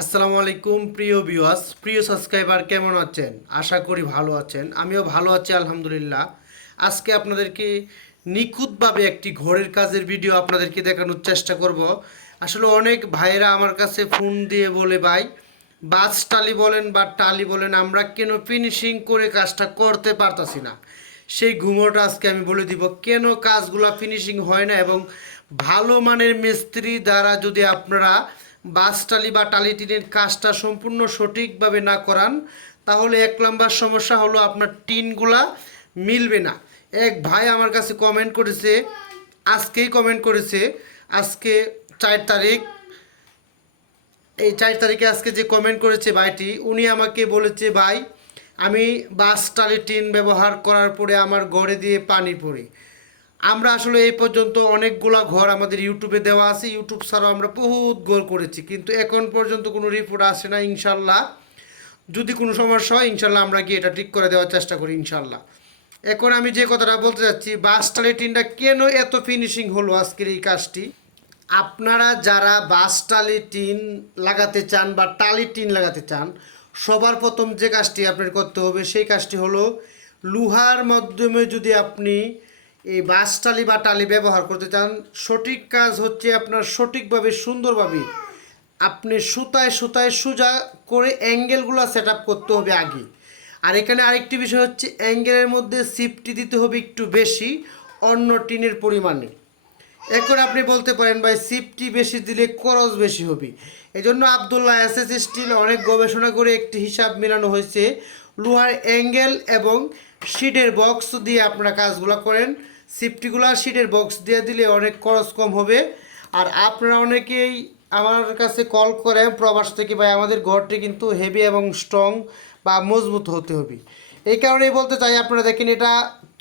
আসসালামু আলাইকুম, প্রিয় ভিউয়ার্স প্রিয় সাবস্ক্রাইবার কেমন আছেন? আশা করি ভালো আছেন। আমিও ভালো আছি, আলহামদুলিল্লাহ। আজকে আপনাদেরকে নিখুঁতভাবে একটি ঘরের কাজের ভিডিও আপনাদেরকে দেখানোর চেষ্টা করব। আসলে অনেক ভাইয়েরা আমার কাছে ফোন দিয়ে বলে, ভাই, বাস টালি বলেন বা টালি বলেন, আমরা কেন ফিনিশিং করে কাজটা করতে পারতাছি না? সেই ঘুমোটা আজকে আমি বলে দিব, কেন কাজগুলো ফিনিশিং হয় না? এবং ভালো মানের মিস্ত্রি দ্বারা যদি আপনারা বাস, টালি বা টালি টিনের কাজটা সম্পূর্ণ সঠিকভাবে না করান, তাহলে এক নম্বর সমস্যা হলো আপনার টিনগুলা মিলবে না। এক ভাই আমার কাছে কমেন্ট করেছে, আজকেই কমেন্ট করেছে, আজকে চার তারিখ, এই চার তারিখে আজকে যে কমেন্ট করেছে ভাইটি, উনি আমাকে বলেছে, ভাই, আমি বাস, টালি, টিন ব্যবহার করার পরে আমার ঘরে দিয়ে পানি পড়ে। আমরা আসলে এই পর্যন্ত অনেকগুলা ঘর আমাদের ইউটিউবে দেওয়া আছে। ইউটিউব ছাড়াও আমরা বহুত ঘর করেছি, কিন্তু এখন পর্যন্ত কোনো রিপোর্ট আসে না ইনশাল্লাহ যদি কোনো সমস্যা হয় ইনশাল্লাহ আমরা গিয়ে এটা ঠিক করে দেওয়ার চেষ্টা করি ইনশাল্লাহ এখন আমি যে কথাটা বলতে চাচ্ছি বাস টালি টিনটা কেন এত ফিনিশিং হলো আজকের এই কাজটি? আপনারা যারা বাস টালি টিন লাগাতে চান বা টালি টিন লাগাতে চান, সবার প্রথম যে কাজটি আপনার করতে হবে, সেই কাজটি হলো লোহার মাধ্যমে যদি আপনি এই বাস টালি বা টালি ব্যবহার করতে চান, সঠিক কাজ হচ্ছে আপনার সঠিকভাবে সুন্দরভাবে আপনি সুতায় সুতায় সোজা করে অ্যাঙ্গেলগুলো সেট করতে হবে আগে। আর এখানে আরেকটি বিষয় হচ্ছে, অ্যাঙ্গেলের মধ্যে সিফটি দিতে হবে একটু বেশি, অন্য টিনের পরিমাণে। এখন আপনি বলতে পারেন ভাই সিফটি বেশি দিলে খরচ বেশি হবে। এই জন্য আবদুল্লাহ এস এস স্টিল অনেক গবেষণা করে একটি হিসাব মেলানো হয়েছে। লোহার অ্যাঙ্গেল এবং শিডের বক্স দিয়ে আপনারা কাজগুলো করেন। সিফটিগুলো শিটের বক্স দিয়ে দিলে অনেক খরচ কম হবে। আর আপনারা অনেকেই আমার কাছে কল করে প্রবাস থেকে ভাই, আমাদের ঘরটি কিন্তু হেভি এবং স্ট্রং বা মজবুত হতে হবে। এই কারণেই বলতে চাই, আপনারা দেখেন এটা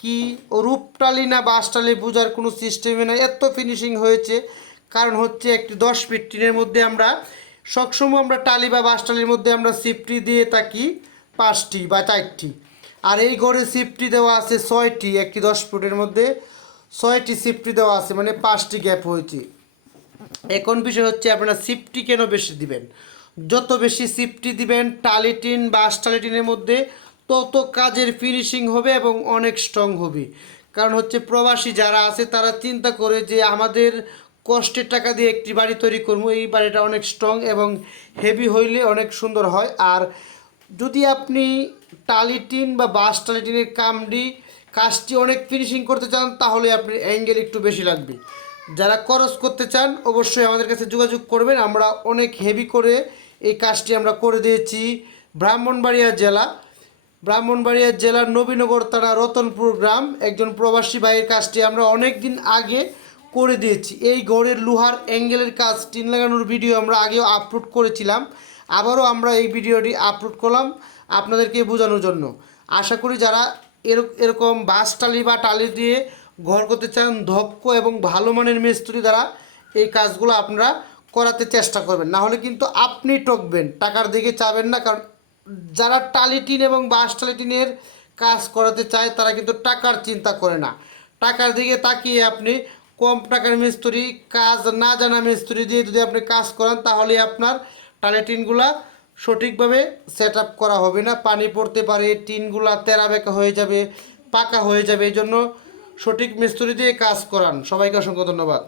কি রূপটালি না বাসটালি বোঝার কোনো সিস্টেমে না এত ফিনিশিং হয়েছে। কারণ হচ্ছে একটি দশ ফিট টিনের মধ্যে আমরা সবসময় আমরা টালি বা বাসটালির মধ্যে আমরা সিফটি দিয়ে থাকি পাঁচটি বা চারটি। আর এই ঘরে সিফটি দেওয়া আছে ছয়টি, একটি দশ ফুটের মধ্যে ছয়টি সিফটি দেওয়া আছে মানে পাঁচটি গ্যাপ হয়েছে। এখন বিষয় হচ্ছে আপনারা সিফটি কেন বেশি দিবেন? যত বেশি সিফটি দিবেন টালিটিন বা টালিটিনের মধ্যে তত কাজের ফিনিশিং হবে এবং অনেক স্ট্রং হবে। কারণ হচ্ছে প্রবাসী যারা আছে, তারা চিন্তা করে যে আমাদের কষ্টের টাকা দিয়ে একটি বাড়ি তৈরি করব, এই বাড়িটা অনেক স্ট্রং এবং হেভি হইলে অনেক সুন্দর হয়। আর যদি আপনি টালিটিন বা বাস টালিটিনের কামড়ি কাজটি অনেক ফিনিশিং করতে চান, তাহলে আপনি অ্যাঙ্গেল একটু বেশি লাগবে। যারা খরচ করতে চান, অবশ্যই আমাদের কাছে যোগাযোগ করবেন। আমরা অনেক হেভি করে এই কাজটি আমরা করে দিয়েছি ব্রাহ্মণবাড়িয়া জেলা। ব্রাহ্মণবাড়িয়া জেলার নবীনগর থানা রতনপুর গ্রাম। একজন প্রবাসী ভাইয়ের কাজটি আমরা অনেক দিন আগে করে দিয়েছি। এই গড়ের লোহার অ্যাঙ্গেলের কাজ টিন লাগানোর ভিডিও আমরা আগেও আপলোড করেছিলাম। আবারও আমরা এই ভিডিওটি আপলোড করলাম আপনাদেরকে বোঝানোর জন্য। আশা করি যারা এর- এরকম বাস টালি বা টালি দিয়ে ঘর করতে চান, দক্ষ এবং ভালো মানের মিস্ত্রি দ্বারা এই কাজগুলো আপনারা করাতে চেষ্টা করবেন। না হলে কিন্তু আপনি টকবেন টাকার দিকে চাবেন না, কারণ যারা টালিটিন এবং বাস টালিটিনের কাজ করাতে চায়, তারা কিন্তু টাকার চিন্তা করে না। টাকার দিকে তাকিয়ে আপনি কম টাকার মিস্ত্রি, কাজ না জানা মিস্ত্রি দিয়ে যদি আপনি কাজ করান, তাহলে আপনার টালিটিনগুলা সঠিকভাবে সেট আপ করা হবে না। পানি পড়তে পারে, টিনগুলা তেরা বেঁকা হয়ে যাবে, পাকা হয়ে যাবে, এই জন্য সঠিক মিস্ত্রি দিয়ে কাজ করান। সবাইকে অসংখ্য ধন্যবাদ।